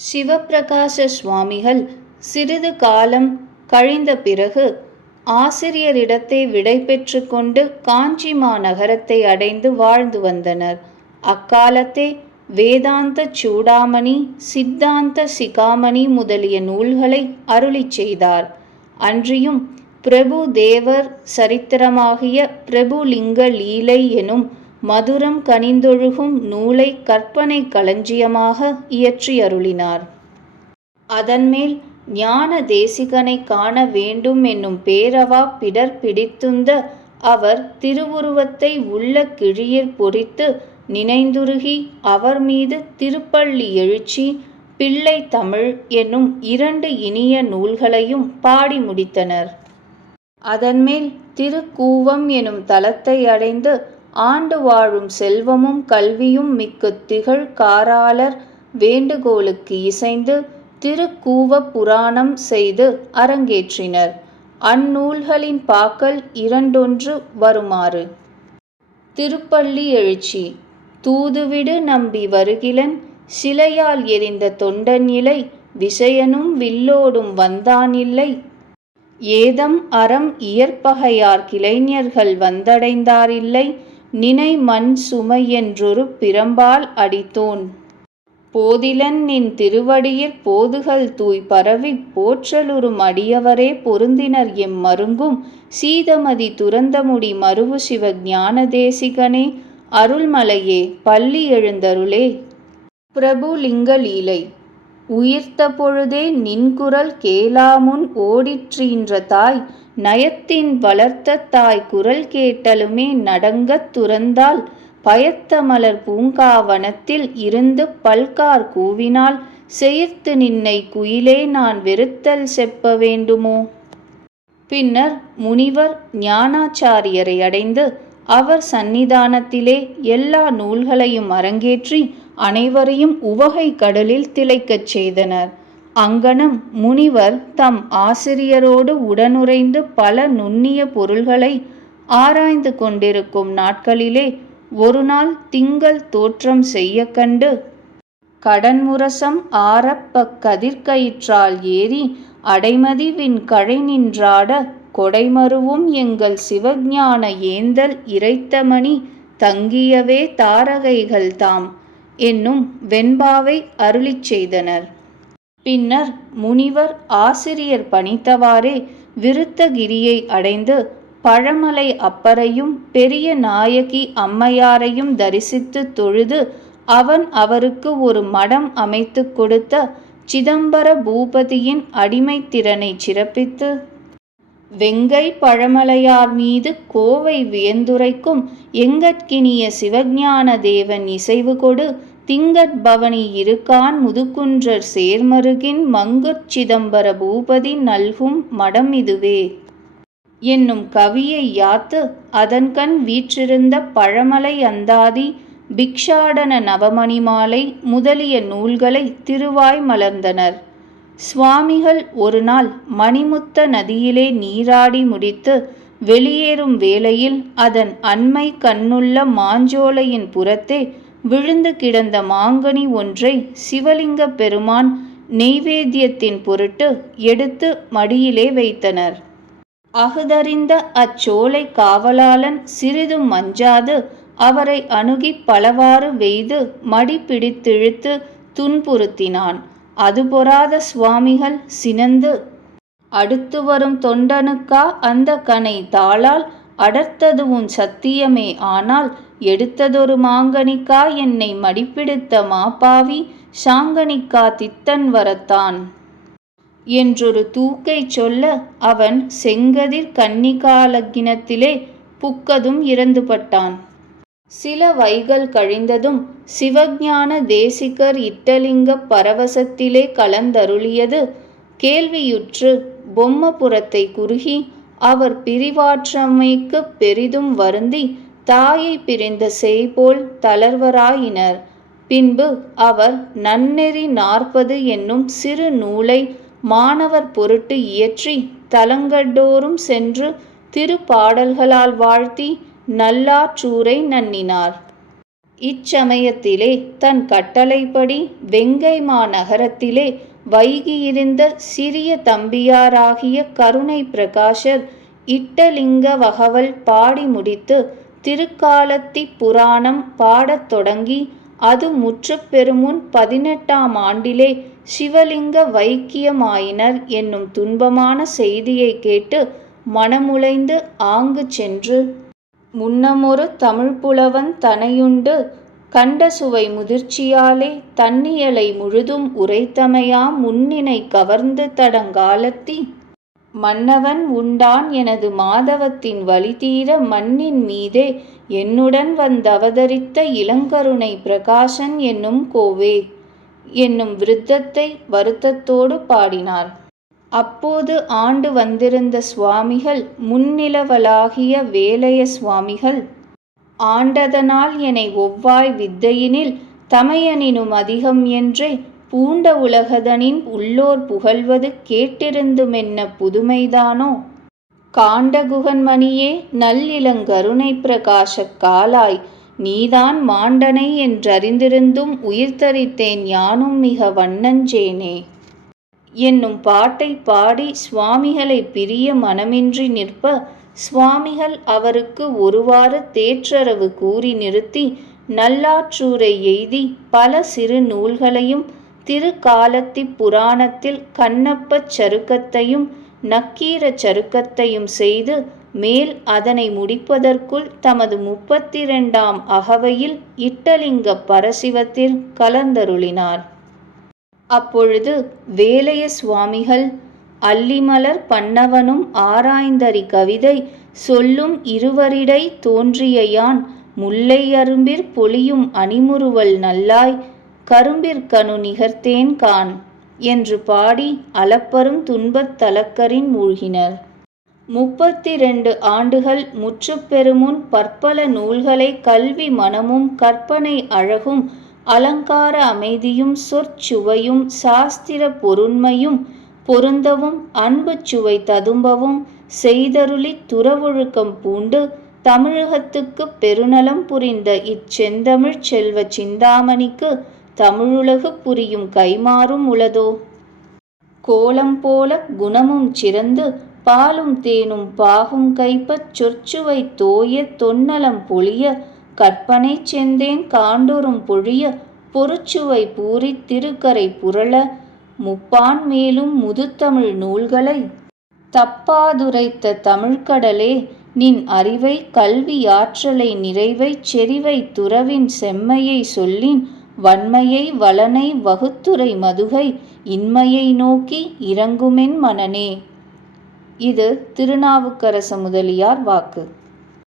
சிவப்பிரகாச சுவாமிகள் சிறிது காலம் கழிந்த பிறகு ஆசிரியரிடத்தை விடை பெற்று கொண்டு காஞ்சி மாநகரத்தை அடைந்து வாழ்ந்து வந்தனர். அக்காலத்தே வேதாந்த சூடாமணி சித்தாந்த சிகாமணி முதலிய நூல்களை அருளிச் செய்தார். அன்றியும் பிரபு தேவர் சரித்திரமாகிய பிரபுலிங்க லீலை எனும் மதுரம் கனிந்தொழுகும் நூலை கற்பனை களஞ்சியமாக இயற்றி அருளினார் அதன்மேல் ஞான தேசிகனை காண வேண்டும் என்னும் பேரவா பிடர் பிடித்துந்த அவர் திருவுருவத்தை உள்ள கிழியிற் பொறித்து நினைந்துருகி அவர் மீது திருப்பள்ளி எழுச்சி பிள்ளை தமிழ் என்னும் இரண்டு இனிய நூல்களையும் பாடி முடித்தனர். அதன்மேல் திருக்கூவம் எனும் தலத்தை அடைந்து ஆண்டு வாழும் செல்வமும் கல்வியும் மிக்க திகழ் காராளர் வேண்டுகோளுக்கு இசைந்து திருக்கூவ புராணம் செய்து அரங்கேற்றினர். அந்நூல்களின் பாக்கல் இரண்டொன்று வருமாறு. திருப்பள்ளி எழுச்சி. தூதுவிடு நம்பி வருகிலன் சிலையால் எரிந்த தொண்டன் இலை விஷயனும் வில்லோடும் வந்தானில்லை ஏதம் அறம் இயற்பகையார் கிளைஞர்கள் வந்தடைந்தாரில்லை நினை மண் சுமையென்றொரு பிரம்பால் அடித்தோன். போதிலன் நின் திருவடியிற் போதுகள் தூய் பரவிப் போற்றலுறும் அடியவரே பொருந்தினர் எம் மருங்கும். சீதமதி துறந்தமுடி மருவு சிவ ஞானதேசிகனே அருள்மலையே பள்ளி எழுந்தருளே. பிரபு லிங்கலீலை உயிர்த்த பொழுதே நின்குரல் கேளாமுன் ஓடிற்றீன்ற தாய் நயத்தின் வளர்த்த தாய் குரல் கேட்டலுமே நடங்கத் துறந்தால் பயத்த மலர் பூங்காவனத்தில் இருந்து பல்கார் கூவினால் செயிர்த்து நின்னை குயிலே நான் வெறுத்தல் செப்ப வேண்டுமோ? பின்னர் முனிவர் ஞானாச்சாரியரை அடைந்து அவர் சந்நிதானத்திலே எல்லா நூல்களையும் அரங்கேற்றி அனைவரையும் உவகை கடலில் திளைக்கச் செய்தனர். அங்கனம் முனிவர் தம் ஆசிரியரோடு உடனுறைந்து பல நுண்ணிய பொருள்களை ஆராய்ந்து கொண்டிருக்கும் நாட்களிலே ஒரு நாள் திங்கள் தோற்றம் செய்ய கண்டு கடன்முரசம் ஆரப்ப கதிர்கயிற்றால் ஏறி அடைமதிவின் கழை நின்றாட கொடைமருவும் எங்கள் சிவஞான ஏந்தல் இறைத்தமணி தங்கியவே தாரகைகள் தாம் என்னும் வெண்பாவை அருளிச் செய்தனர். பின்னர் முனிவர் ஆசிரியர் பணித்தவாறே விருத்தகிரியை அடைந்து பழமலை அப்பரையும் பெரிய நாயகி அம்மையாரையும் தரிசித்து தொழுது அவன் அவருக்கு ஒரு மடம் அமைத்து கொடுத்த சிதம்பர பூபதியின் அடிமைத்திறனை சிறப்பித்து வெங்கை பழமலையார் மீது கோவை வியந்துரைக்கும் எங்கட்கினிய சிவஞான தேவன் இசைவு கொடு திங்கட் பவனி இருக்கான் முதுகுன்றர் சேர்மருகின் மங்குற் சிதம்பர பூபதி நல்கும் மடம் இதுவே. என்னும் கவியை யாத்து அதன்கண் வீற்றிருந்த பழமலை அந்தாதி பிக்ஷாடன நவமணி மாலை முதலிய நூல்களை திருவாய் மலர்ந்தனர். சுவாமிகள் ஒரு நாள் மணிமுத்த நதியிலே நீராடி முடித்து வெளியேறும் வேளையில் அதன் அண்மை கண்ணுள்ள மாஞ்சோலையின் புறத்தே விழுந்து கிடந்த மாங்கனி ஒன்றை சிவலிங்க பெருமான் நெய்வேத்தியத்தின் பொருட்டு எடுத்து மடியிலே வைத்தனர். அகுதறிந்த அச்சோலை காவலாளன் சிறிதும் மஞ்சாது அவரை அணுகி பலவாறு வெய்து மடி பிடித்திழுத்து துன்புறுத்தினான். அது பொறாத சுவாமிகள் சினந்து அடுத்து வரும் தொண்டனுக்கா அந்த கனை தாளால் அடர்த்ததுவும் சத்தியமே ஆனால் எடுத்ததொரு மாங்கனிக்கா என்னை மடிப்பிடித்த மாப்பாவி சாங்கனிக்கா தித்தன் வரத்தான். என்றொரு தூக்கை சொல்ல அவன் செங்கதிர் கன்னிகாலக்கினத்திலே புக்கதும் இறந்துபட்டான். சில வைகள் கழிந்ததும் சிவஞான தேசிகர் இட்டலிங்க பரவசத்திலே கலந்தருளியது கேள்வியுற்று பொம்மபுரத்தை குறுகி அவர் பிரிவாற்றமைக்கு பெரிதும் வருந்தி தாயை பிரிந்த செய்போல் தளர்வராயினர். பின்பு அவர் நன்னெறி நாற்பது என்னும் சிறு நூலை மாணவர் பொருட்டு இயற்றி தலங்கட்டோறும் சென்று திருப்பாடல்களால் வாழ்த்தி நல்லாற்றூரை நன்னினார். இச்சமயத்திலே தன் கட்டளைப்படி வெங்கை மாநகரத்திலே வைகியிருந்த சிறிய தம்பியாராகிய கருணை பிரகாஷர் இட்டலிங்க வகவல் பாடி முடித்து திருக்காலத்தி புராணம் பாடத் தொடங்கி அது முற்றுப் பெறுமுன் பதினெட்டாம் ஆண்டிலே சிவலிங்க வைக்கியமாயினர் என்னும் துன்பமான செய்தியை கேட்டு மனமுளைந்து ஆங்கு சென்று முன்னமொரு தமிழ்ப்புலவன் தனையுண்டு கண்ட சுவை முதிர்ச்சியாலே தன்னியலை முழுதும் உரைத்தமையா முன்னினை கவர்ந்து தடங்காலத்தி மன்னவன் உண்டான் எனது மாதவத்தின் வழிதீர மண்ணின் மீதே என்னுடன் வந்தவதரித்த இளங்கருணை பிரகாசன் என்னும் கோவே என்னும் விருத்தத்தை வருத்தத்தோடு பாடினார். அப்போது ஆண்டு வந்திருந்த சுவாமிகள் முன்னிலவலாகிய வேலைய சுவாமிகள் ஆண்டதனால் என்னை ஒவ்வாய் வித்தையினில் தமையனினும் அதிகம் என்றே பூண்ட உலகதனின் உள்ளோர் புகழ்வது கேட்டிருந்துமென்ன புதுமைதானோ? காண்டகுகன்மணியே நல்லிளங்கருணை பிரகாசக் காலாய் நீதான் மாண்டனை என்றறிந்திருந்தும் உயிர்த்தரித்தேன் யானும் மிக வண்ணஞ்சேனே. என்னும் பாட்டை பாடி சுவாமிகளை பிரிய மனமின்றி நிற்ப சுவாமிகள் அவருக்கு ஒருவாறு தேற்றரவு கூறி நிறுத்தி நல்லாற்றூரை எய்தி பல சிறு நூல்களையும் திருக்காலத்தி புராணத்தில் கண்ணப்பச் சருக்கத்தையும் நக்கீரச் சருக்கத்தையும் செய்து மேல் அதனை முடிப்பதற்குள் தமது முப்பத்தி இரண்டாம் அகவையில் இட்டலிங்க பரசிவத்தில் கலந்தருளினார். அப்பொழுது வேலைய சுவாமிகள் அல்லிமலர் பண்ணவனும் ஆராய்ந்தறி கவிதை சொல்லும் இருவரிடை தோன்றிய முல்லை அரும்பிற் பொலியும் அணிமுறுவல் நல்லாய் கரும்பிற்கணு நிகர்த்தேன் கான் என்று பாடி அளப்பரும் துன்பத் தலக்கரின் மூழ்கினர். முப்பத்தி ரெண்டு ஆண்டுகள் முற்றுப்பெருமுன் பற்பல நூல்களை கல்வி மனமும் கற்பனை அழகும் அலங்கார அமைதியும் சொற்சுவையும் சாஸ்திர பொருண்மையும் பொருந்தவும் அன்பு சுவை ததும்பவும் செய்தருளி துறவொழுக்கம் பூண்டு தமிழகத்துக்குப் பெருநலம் புரிந்த இச்செந்தமிழ்ச் செல்வ சிந்தாமணிக்கு தமிழுலகு புரியும் கைமாறும் உளதோ? கோலம் போல குணமும் சிறந்து பாலும் தேனும் பாகும் கைப்பச் சொற்சுவை தோய தொன்னலம் பொழிய கற்பனை செந்தேன் காண்டொரும் பொழிய பொருச்சுவை பூரித் திருக்கரை புரள முப்பான் மேலும் முதுத்தமிழ் நூல்களை தப்பாதுரைத்த தமிழ்க்கடலே நின் அறிவை கல்வியாற்றலை நிறைவைச் செறிவை துறவின் செம்மையை சொல்லின் வன்மையை வளனை வகுத்துரை மதுகை இன்மையை நோக்கி இறங்குமென் மனனே. இது திருநாவுக்கரசு முதலியார் வாக்கு.